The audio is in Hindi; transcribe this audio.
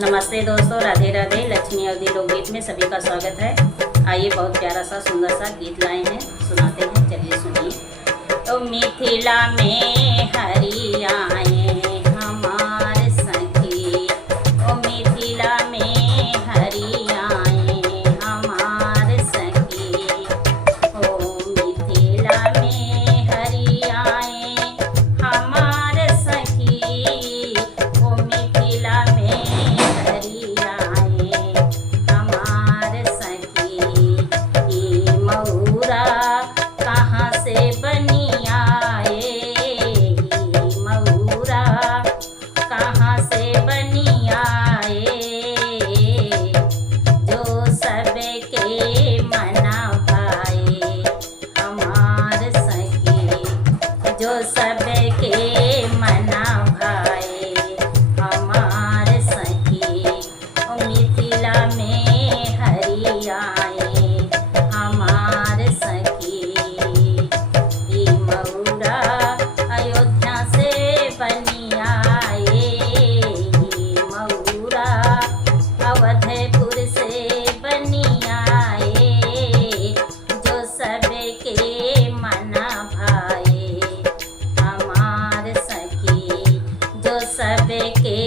नमस्ते दोस्तों, राधे राधे। लक्ष्मी अवधि लोकगीत में सभी का स्वागत है। आइए बहुत प्यारा सा सुंदर सा गीत लाए हैं, सुनाते हैं, चलिए सुनिए। तो मिथिला में हरि आए हमार सखी, ओ मिथिला में हरि आए हमार सखी, ओ मिथिला में हरि आए हमार सखी, ओ मिथिला में हरि आए हमार सखी। ई मऊरा कहाँ से बनी आए, ई मऊरा कहाँ से बनी आए, जो सबके मना भाए हमार सखी, जो सबके मना भाए हमार सखी। ओ मिथिला में हरि आए हमार सखी। ई मऊरा अयोध्या से बनी आए, ई मऊरा अवधपुर से बनी आए, जो सबके मना भाए हमार सखी, जो सबके